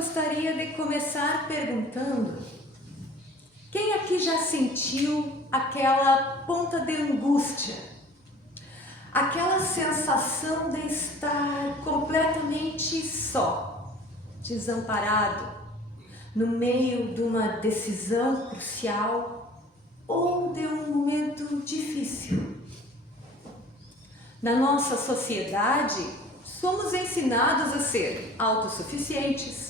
gostaria de começar perguntando: quem aqui já sentiu aquela ponta de angústia? Aquela sensação de estar completamente só, desamparado, no meio de uma decisão crucial ou de um momento difícil. Na nossa sociedade, somos ensinados a ser autossuficientes,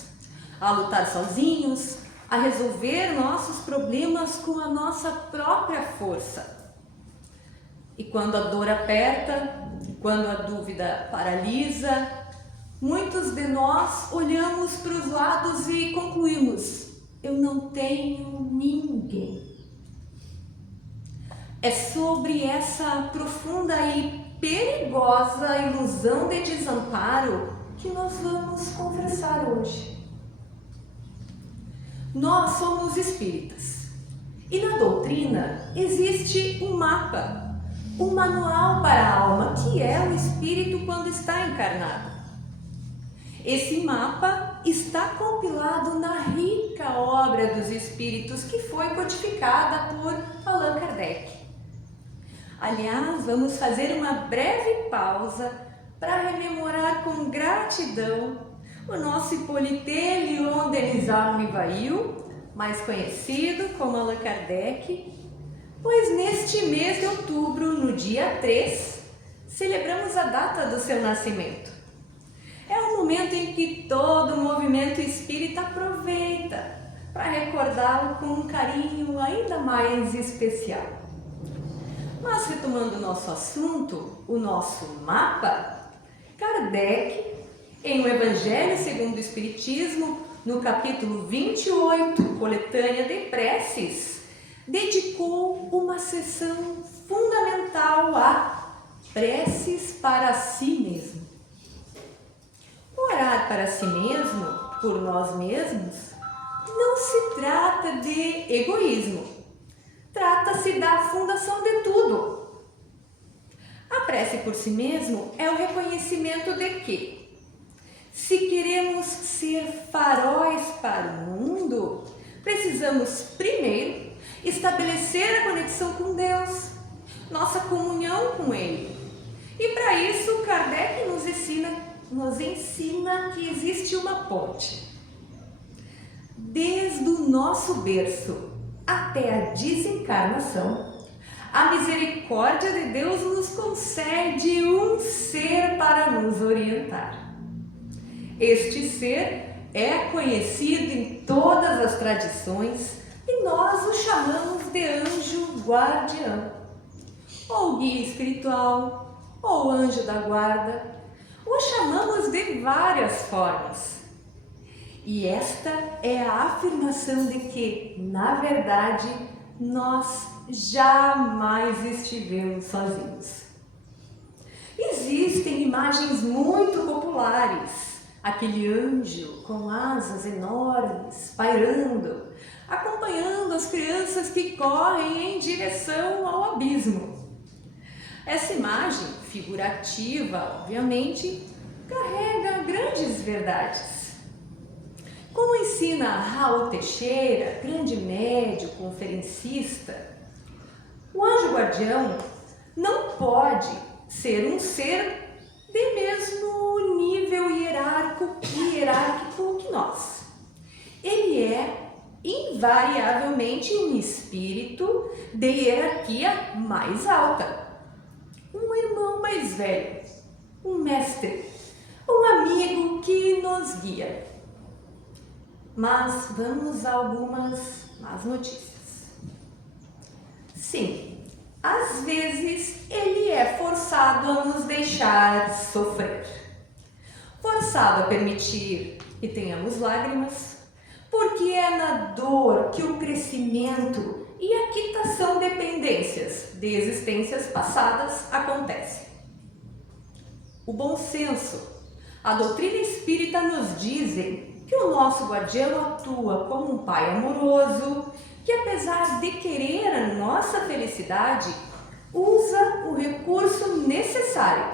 a lutar sozinhos, a resolver nossos problemas com a nossa própria força. E quando a dor aperta, quando a dúvida paralisa, muitos de nós olhamos para os lados e concluímos: eu não tenho ninguém. É sobre essa profunda e perigosa ilusão de desamparo que nós vamos conversar hoje. Nós somos espíritas e na doutrina existe um mapa, um manual para a alma, que é o espírito quando está encarnado. Esse mapa está compilado na rica obra dos espíritos que foi codificada por Allan Kardec. Aliás, vamos fazer uma breve pausa para rememorar com gratidão o nosso Hippolyte Léon Denis Rivail, mais conhecido como Allan Kardec, pois neste mês de outubro, no dia 3, celebramos a data do seu nascimento. É um momento em que todo o movimento espírita aproveita para recordá-lo com um carinho ainda mais especial. Mas retomando o nosso assunto, o nosso mapa, Kardec, em O Evangelho segundo o Espiritismo, no capítulo 28, Coletânea de Preces, dedicou uma sessão fundamental a preces para si mesmo. Orar para si mesmo, por nós mesmos, não se trata de egoísmo. Trata-se da fundação de tudo. A prece por si mesmo é o reconhecimento de que, se queremos ser faróis para o mundo, precisamos primeiro estabelecer a conexão com Deus, nossa comunhão com Ele. E para isso, Kardec nos ensina que existe uma ponte. Desde o nosso berço até a desencarnação, a misericórdia de Deus nos concede um ser para nos orientar. Este ser é conhecido em todas as tradições e nós o chamamos de anjo guardião, ou guia espiritual, ou anjo da guarda. O chamamos de várias formas. E esta é a afirmação de que, na verdade, nós jamais estivemos sozinhos. Existem imagens muito populares, aquele anjo com asas enormes, pairando, acompanhando as crianças que correm em direção ao abismo. Essa imagem, figurativa, obviamente, carrega grandes verdades. Como ensina Raul Teixeira, grande médium, conferencista, o anjo guardião não pode ser um ser de mesmo nível hierárquico que nós. Ele é invariavelmente um espírito de hierarquia mais alta, um irmão mais velho, um mestre, um amigo que nos guia. Mas vamos a algumas más notícias. Sim, às vezes ele é forçado a nos deixar sofrer. Forçado a permitir que tenhamos lágrimas, porque é na dor que o crescimento e a quitação de pendências de existências passadas acontecem. O bom senso, a doutrina espírita nos dizem que o nosso guardião atua como um pai amoroso, que apesar de querer a nossa felicidade, usa o recurso necessário,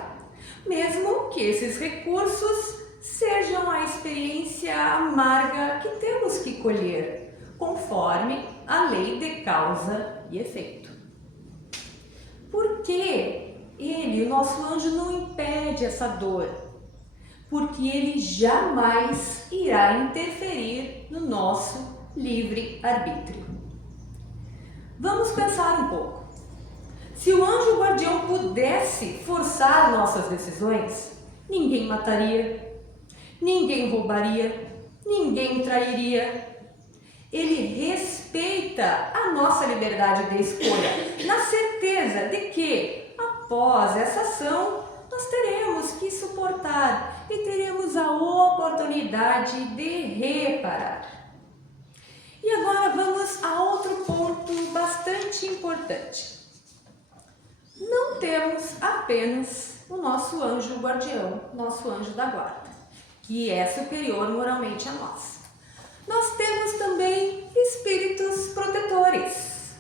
mesmo que esses recursos sejam a experiência amarga que temos que colher, conforme a lei de causa e efeito. Por que ele, o nosso anjo, não impede essa dor? Porque ele jamais irá interferir no nosso livre-arbítrio. Vamos pensar um pouco. Se o anjo guardião pudesse forçar nossas decisões, ninguém mataria, ninguém roubaria, ninguém trairia. Ele respeita a nossa liberdade de escolha, na certeza de que, após essa ação, nós teremos que suportar e teremos a oportunidade de reparar. E agora vamos a outro ponto bastante importante. Não temos apenas o nosso anjo guardião, nosso anjo da guarda, que é superior moralmente a nós. Nós temos também espíritos protetores,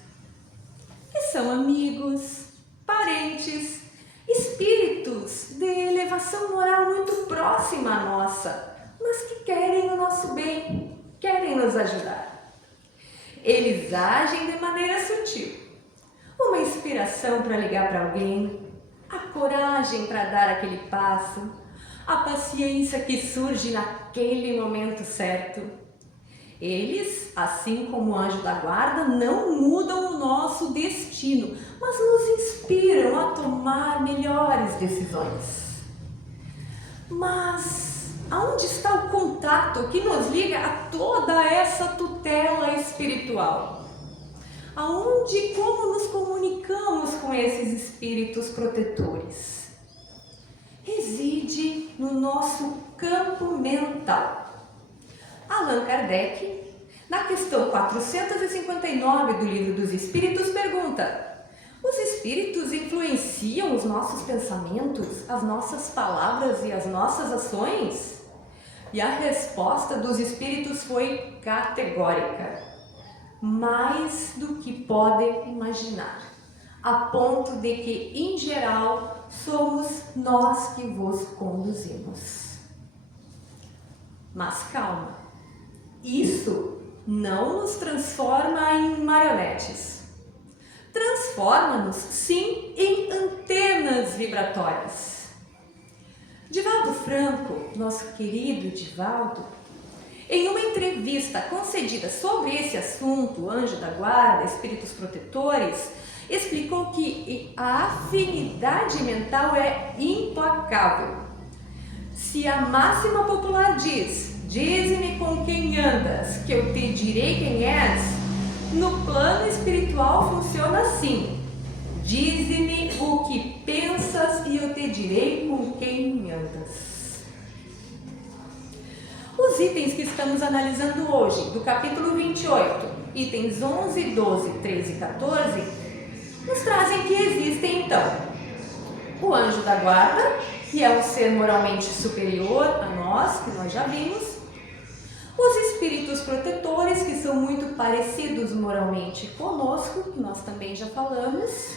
que são amigos, parentes, espíritos de elevação moral muito próxima à nossa, mas que querem o nosso bem, querem nos ajudar. Eles agem de maneira sutil. Uma inspiração para ligar para alguém, a coragem para dar aquele passo, a paciência que surge naquele momento certo. Eles, assim como o anjo da guarda, não mudam o nosso destino, mas nos inspiram a tomar melhores decisões. Mas aonde está o contato que nos liga a toda essa tutela espiritual? Aonde e como nos comunicamos com esses espíritos protetores? Reside no nosso campo mental. Allan Kardec, na questão 459 do Livro dos Espíritos, pergunta: os espíritos influenciam os nossos pensamentos, as nossas palavras e as nossas ações? E a resposta dos espíritos foi categórica: mais do que podem imaginar, a ponto de que, em geral, somos nós que vos conduzimos. Mas calma, isso não nos transforma em marionetes. Transforma-nos, sim, em antenas vibratórias. Divaldo Franco, nosso querido Divaldo, em uma entrevista concedida sobre esse assunto, anjo da guarda, espíritos protetores, explicou que a afinidade mental é implacável. Se a máxima popular diz: dize-me com quem andas, que eu te direi quem és, no plano espiritual funciona assim: dize-me o que pensas e eu te direi com quem andas. Os itens que estamos analisando hoje, do capítulo 28, itens 11, 12, 13 e 14, nos trazem que existem, então, o anjo da guarda, que é um ser moralmente superior a nós, que nós já vimos, os espíritos protetores, que são muito parecidos moralmente conosco, que nós também já falamos,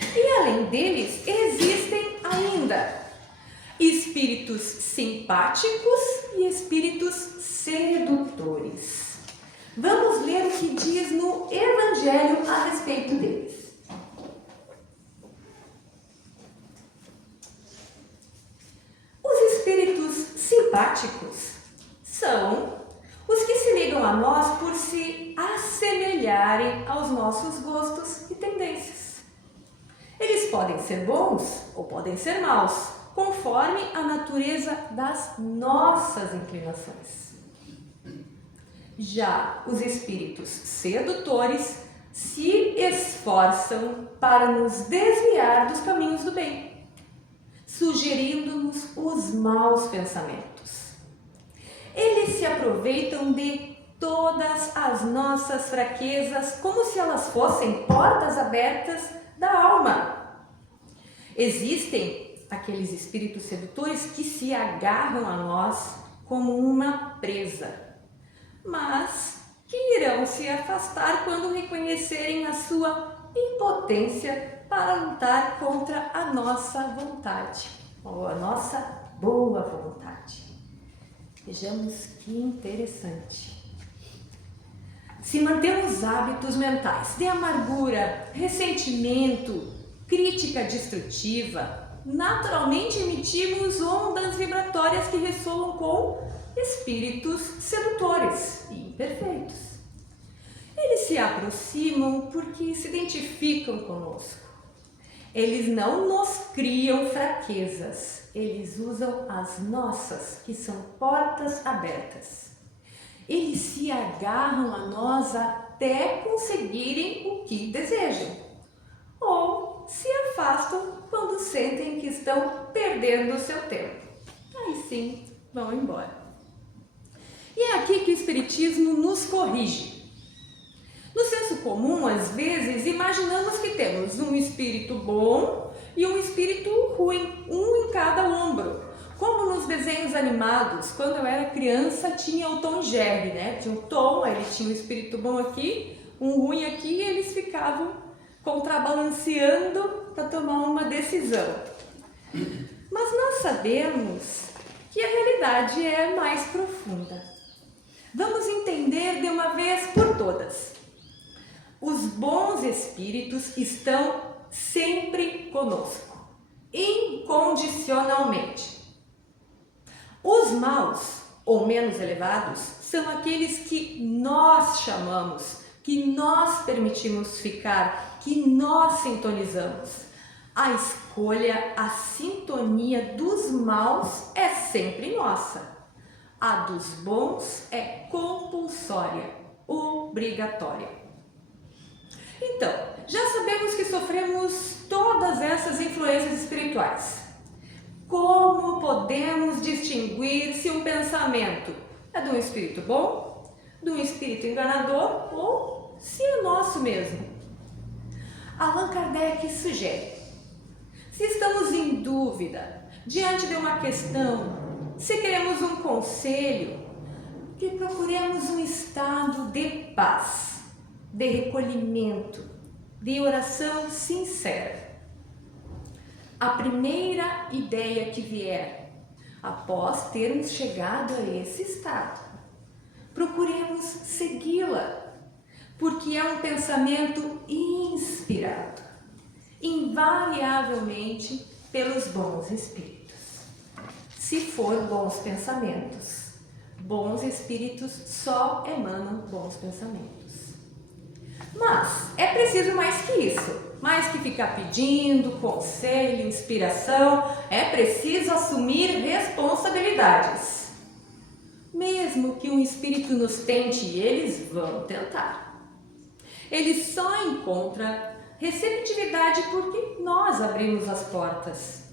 e além deles, existem ainda espíritos simpáticos e espíritos sedutores. Vamos ler o que diz no Evangelho a respeito deles. Os espíritos simpáticos são os que se ligam a nós por se assemelharem aos nossos gostos e tendências. Eles podem ser bons ou podem ser maus, conforme a natureza das nossas inclinações. Já os espíritos sedutores se esforçam para nos desviar dos caminhos do bem, sugerindo-nos os maus pensamentos. Eles se aproveitam de todas as nossas fraquezas como se elas fossem portas abertas da alma. Existem aqueles espíritos sedutores que se agarram a nós como uma presa, mas que irão se afastar quando reconhecerem a sua impotência para lutar contra a nossa vontade, ou a nossa boa vontade. Vejamos que interessante. Se mantemos hábitos mentais de amargura, ressentimento, crítica destrutiva, naturalmente emitimos ondas vibratórias que ressoam com espíritos sedutores e imperfeitos. Eles se aproximam porque se identificam conosco. Eles não nos criam fraquezas, eles usam as nossas, que são portas abertas. Eles se agarram a nós até conseguirem o que desejam, ou se afastam quando sentem que estão perdendo o seu tempo. Aí sim, vão embora. E é aqui que o Espiritismo nos corrige. No senso comum, às vezes, imaginamos que temos um espírito bom e um espírito ruim, um em cada ombro. Como nos desenhos animados, quando eu era criança, tinha o Tom e Jerry, né? Tinha o Tom, ele tinha um espírito bom aqui, um ruim aqui, e eles ficavam contrabalanceando para tomar uma decisão. Mas nós sabemos que a realidade é mais profunda. Vamos entender de uma vez por todas. Os bons espíritos estão sempre conosco, incondicionalmente. Os maus, ou menos elevados, são aqueles que nós chamamos, que nós permitimos ficar, que nós sintonizamos. A escolha, a sintonia dos maus é sempre nossa. A dos bons é compulsória, obrigatória. Então, já sabemos que sofremos todas essas influências espirituais. Como podemos distinguir se um pensamento é de um espírito bom, de um espírito enganador ou se é nosso mesmo? Allan Kardec sugere: se estamos em dúvida diante de uma questão, se queremos um conselho, que procuremos um estado de paz, de recolhimento, de oração sincera. A primeira ideia que vier, após termos chegado a esse estado, procuremos segui-la, porque é um pensamento inspirado, invariavelmente pelos bons espíritos. Se for bons pensamentos, bons espíritos só emanam bons pensamentos. Mas é preciso mais que isso, mais que ficar pedindo conselho, inspiração, é preciso assumir responsabilidades. Mesmo que um espírito nos tente, eles vão tentar. Eles só encontram receptividade porque nós abrimos as portas.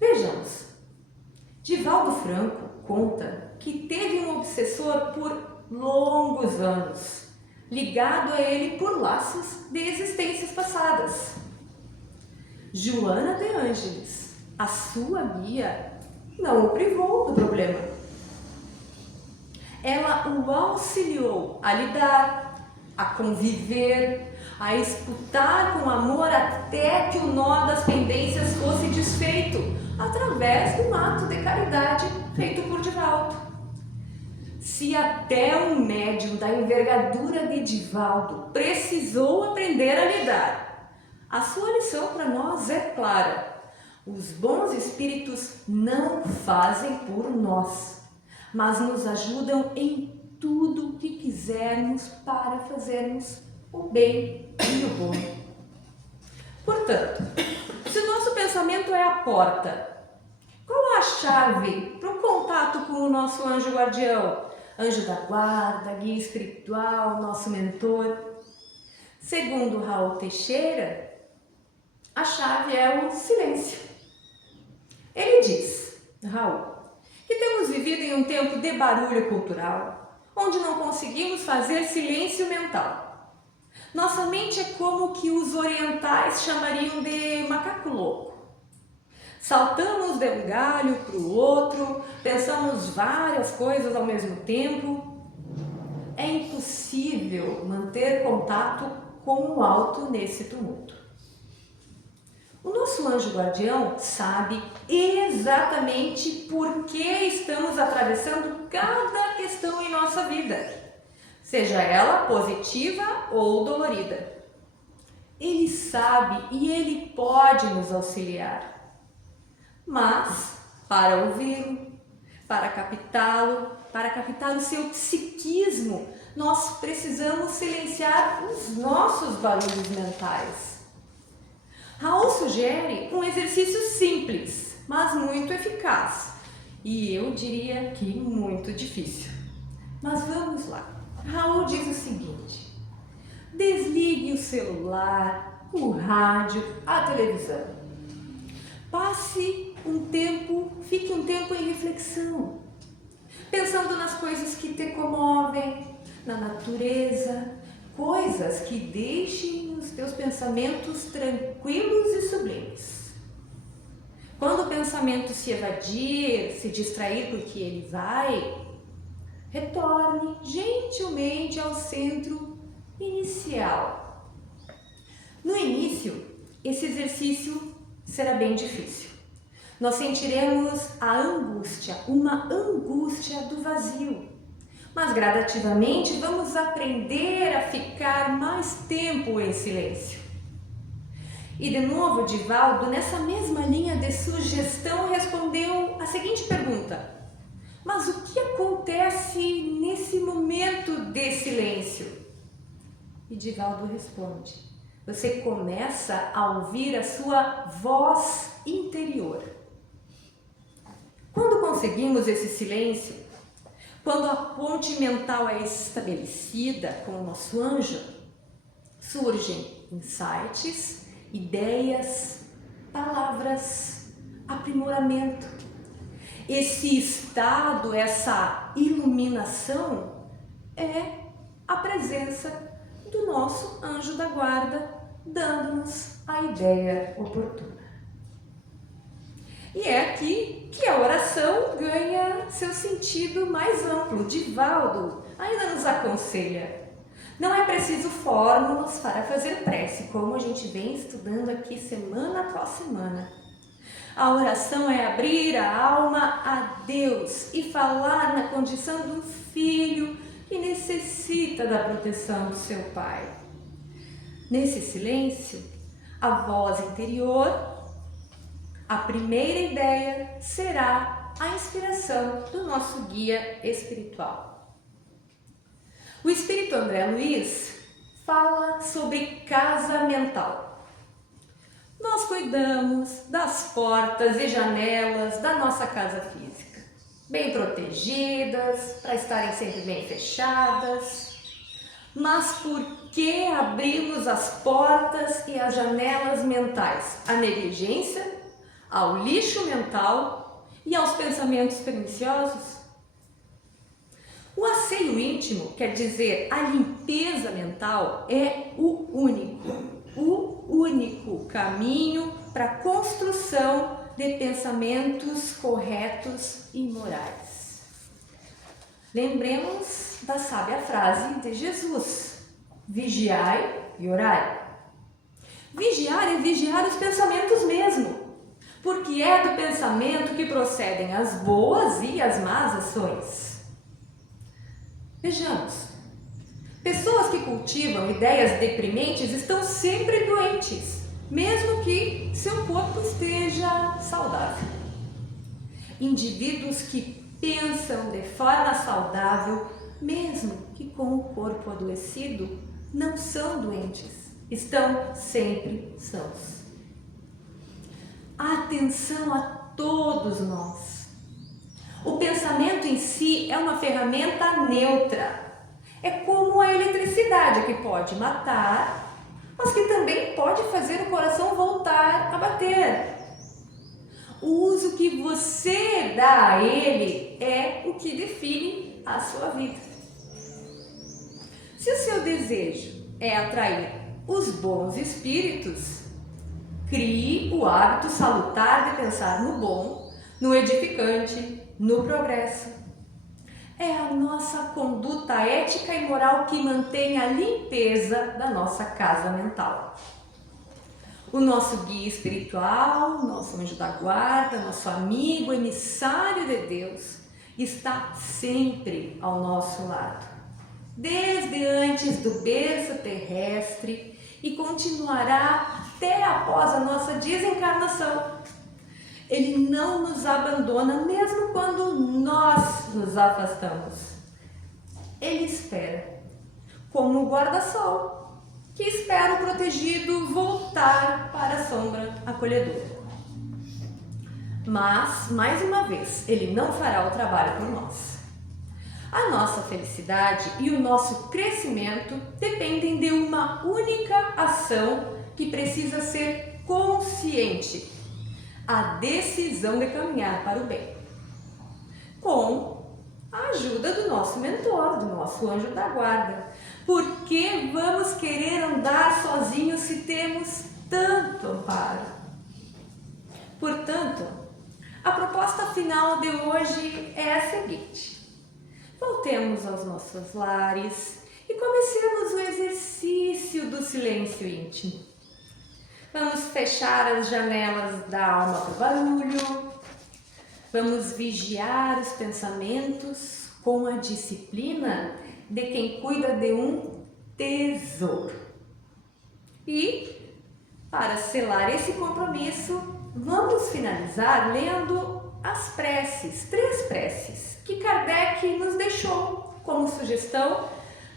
Vejamos, Divaldo Franco conta que teve um obsessor por longos anos, ligado a ele por laços de existências passadas. Joana de Ângeles, a sua guia, não o privou do problema. Ela o auxiliou a lidar, a conviver, a escutar com amor até que o nó das pendências fosse desfeito, através do ato de caridade feito por Divaldo. Se até um médium da envergadura de Divaldo precisou aprender a lidar, a sua lição para nós é clara: os bons espíritos não fazem por nós, mas nos ajudam em tudo que quisermos para fazermos o bem e o bom. Portanto, se o nosso pensamento é a porta, qual a chave para o contato com o nosso anjo guardião? Anjo da guarda, guia espiritual, nosso mentor. Segundo Raul Teixeira, a chave é o silêncio. Ele diz, Raul, que temos vivido em um tempo de barulho cultural, onde não conseguimos fazer silêncio mental. Nossa mente é como que os orientais chamariam de macaco louco. Saltamos de um galho para o outro, pensamos várias coisas ao mesmo tempo. É impossível manter contato com o alto nesse tumulto. O nosso anjo guardião sabe exatamente por que estamos atravessando cada questão em nossa vida, seja ela positiva ou dolorida. Ele sabe e ele pode nos auxiliar, mas para ouvi-lo, para captar o seu psiquismo, nós precisamos silenciar os nossos barulhos mentais. Raul sugere um exercício simples, mas muito eficaz, e eu diria que muito difícil. Mas vamos lá. Raul diz o seguinte: desligue o celular, o rádio, a televisão. Fique um tempo em reflexão, pensando nas coisas que te comovem, na natureza, coisas que deixem os teus pensamentos tranquilos e sublimes. Quando o pensamento se evadir, se distrair porque ele vai, retorne gentilmente ao centro inicial. No início, esse exercício será bem difícil. Nós sentiremos uma angústia do vazio. Mas gradativamente vamos aprender a ficar mais tempo em silêncio. E de novo, Divaldo, nessa mesma linha de sugestão, respondeu a seguinte pergunta: mas o que acontece nesse momento de silêncio? E Divaldo responde: você começa a ouvir a sua voz interior. Quando conseguimos esse silêncio, quando a ponte mental é estabelecida com o nosso anjo, surgem insights, ideias, palavras, aprimoramento. Esse estado, essa iluminação é a presença do nosso anjo da guarda, dando-nos a ideia oportuna. E é aqui que a oração ganha seu sentido mais amplo. Divaldo ainda nos aconselha: não é preciso fórmulas para fazer prece, como a gente vem estudando aqui semana após semana. A oração é abrir a alma a Deus e falar na condição de um filho que necessita da proteção do seu pai. Nesse silêncio, a voz interior, a primeira ideia, será a inspiração do nosso guia espiritual. O espírito André Luiz fala sobre casa mental. Nós cuidamos das portas e janelas da nossa casa física, bem protegidas, para estarem sempre bem fechadas. Mas por que abrimos as portas e as janelas mentais? A negligência, ao lixo mental e aos pensamentos perniciosos? O asseio íntimo, quer dizer, a limpeza mental, é o único caminho para a construção de pensamentos corretos e morais. Lembremos da sábia frase de Jesus: vigiai e orai. Vigiar é vigiar os pensamentos mesmo, porque é do pensamento que procedem as boas e as más ações. Vejamos, pessoas que cultivam ideias deprimentes estão sempre doentes, mesmo que seu corpo esteja saudável. Indivíduos que pensam de forma saudável, mesmo que com o corpo adoecido, não são doentes, estão sempre sãos. Atenção a todos nós. O pensamento em si é uma ferramenta neutra. É como a eletricidade, que pode matar, mas que também pode fazer o coração voltar a bater. O uso que você dá a ele é o que define a sua vida. Se o seu desejo é atrair os bons espíritos, crie o hábito salutar de pensar no bom, no edificante, no progresso. É a nossa conduta ética e moral que mantém a limpeza da nossa casa mental. O nosso guia espiritual, nosso anjo da guarda, nosso amigo, emissário de Deus, está sempre ao nosso lado, desde antes do berço terrestre e continuará até após a nossa desencarnação. Ele não nos abandona mesmo quando nós nos afastamos. Ele espera, como o guarda-sol, que espera o protegido voltar para a sombra acolhedora. Mas, mais uma vez, ele não fará o trabalho por nós. A nossa felicidade e o nosso crescimento dependem de uma única ação que precisa ser consciente: a decisão de caminhar para o bem, com a ajuda do nosso mentor, do nosso anjo da guarda. Por que vamos querer andar sozinhos se temos tanto amparo? Portanto, a proposta final de hoje é a seguinte: voltemos aos nossos lares e comecemos o exercício do silêncio íntimo. Vamos fechar as janelas da alma para o barulho, vamos vigiar os pensamentos com a disciplina de quem cuida de um tesouro. E, para selar esse compromisso, vamos finalizar lendo as preces, 3 preces, que Kardec nos deixou como sugestão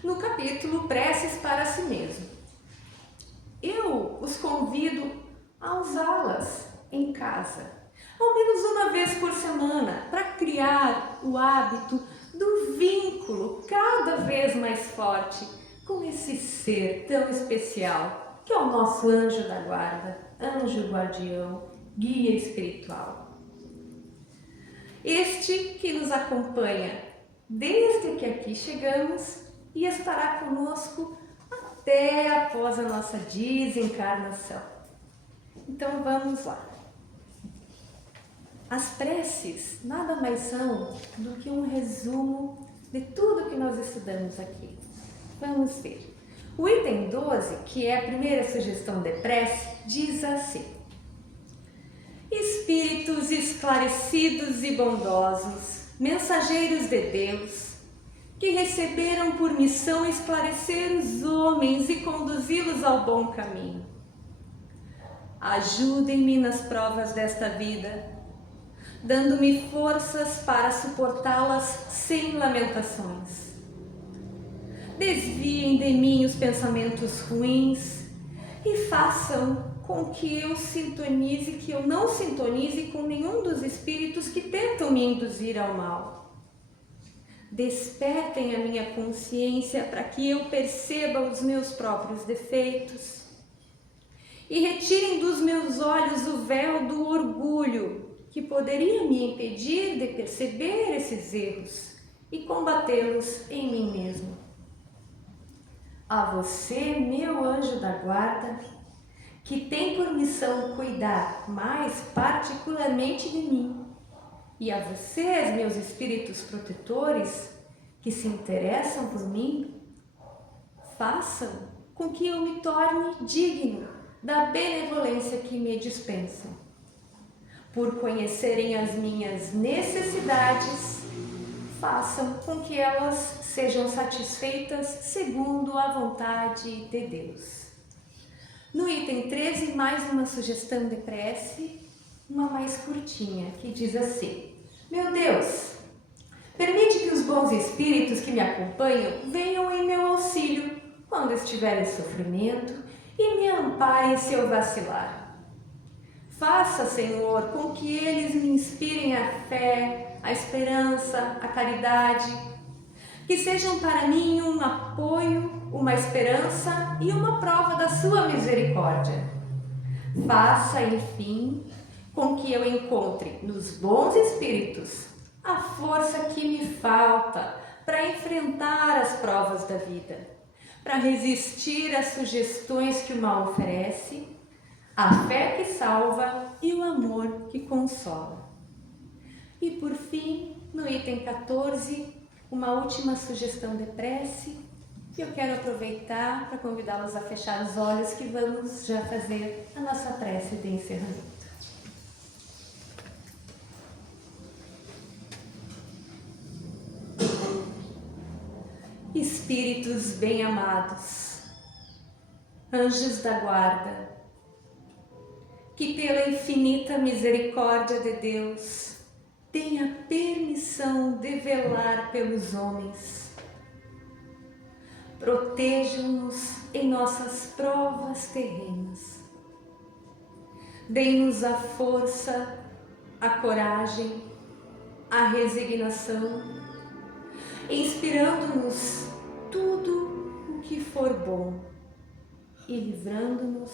no capítulo Preces para si mesmo. Eu os convido a usá-las em casa, ao menos uma vez por semana, para criar o hábito do vínculo cada vez mais forte com esse ser tão especial que é o nosso anjo da guarda, anjo guardião, guia espiritual. Este que nos acompanha desde que aqui chegamos e estará conosco até após a nossa desencarnação. Então vamos lá. As preces nada mais são do que um resumo de tudo que nós estudamos aqui. Vamos ver. O item 12, que é a primeira sugestão de prece, diz assim: Espíritos esclarecidos e bondosos, mensageiros de Deus, que receberam por missão esclarecer os homens e conduzi-los ao bom caminho. Ajudem-me nas provas desta vida, dando-me forças para suportá-las sem lamentações. Desviem de mim os pensamentos ruins e façam com que eu não sintonize com nenhum dos espíritos que tentam me induzir ao mal. Despertem a minha consciência para que eu perceba os meus próprios defeitos e retirem dos meus olhos o véu do orgulho que poderia me impedir de perceber esses erros e combatê-los em mim mesmo. A você, meu anjo da guarda, que tem por missão cuidar mais particularmente de mim, e a vocês, meus espíritos protetores, que se interessam por mim, façam com que eu me torne digno da benevolência que me dispensam. Por conhecerem as minhas necessidades, façam com que elas sejam satisfeitas segundo a vontade de Deus. No item 13, mais uma sugestão de prece, uma mais curtinha, que diz assim: Meu Deus, permite que os bons espíritos que me acompanham venham em meu auxílio quando estiver em sofrimento e me amparem se eu vacilar. Faça, Senhor, com que eles me inspirem a fé, a esperança, a caridade, que sejam para mim um apoio, uma esperança e uma prova da sua misericórdia. Faça, enfim, com que eu encontre nos bons espíritos a força que me falta para enfrentar as provas da vida, para resistir às sugestões que o mal oferece, a fé que salva e o amor que consola. E por fim, no item 14, uma última sugestão de prece, E eu quero aproveitar para convidá-los a fechar os olhos, que vamos já fazer a nossa prece de encerramento. Espíritos bem-amados, anjos da guarda, que pela infinita misericórdia de Deus tenha permissão de velar pelos homens. Protejam-nos em nossas provas terrenas. Deem-nos a força, a coragem, a resignação, inspirando-nos tudo o que for bom e livrando-nos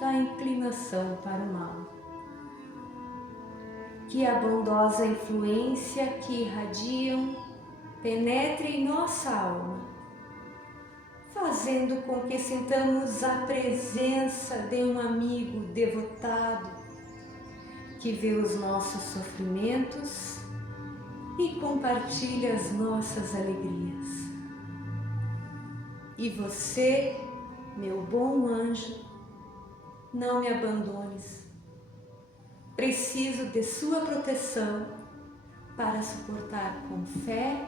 da inclinação para o mal. Que a bondosa influência que irradiam penetre em nossa alma, fazendo com que sintamos a presença de um amigo devotado que vê os nossos sofrimentos e compartilha as nossas alegrias. E você, meu bom anjo, não me abandones. Preciso de sua proteção para suportar com fé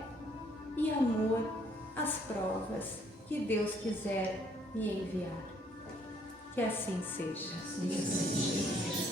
e amor as provas que Deus quiser me enviar. Que assim seja.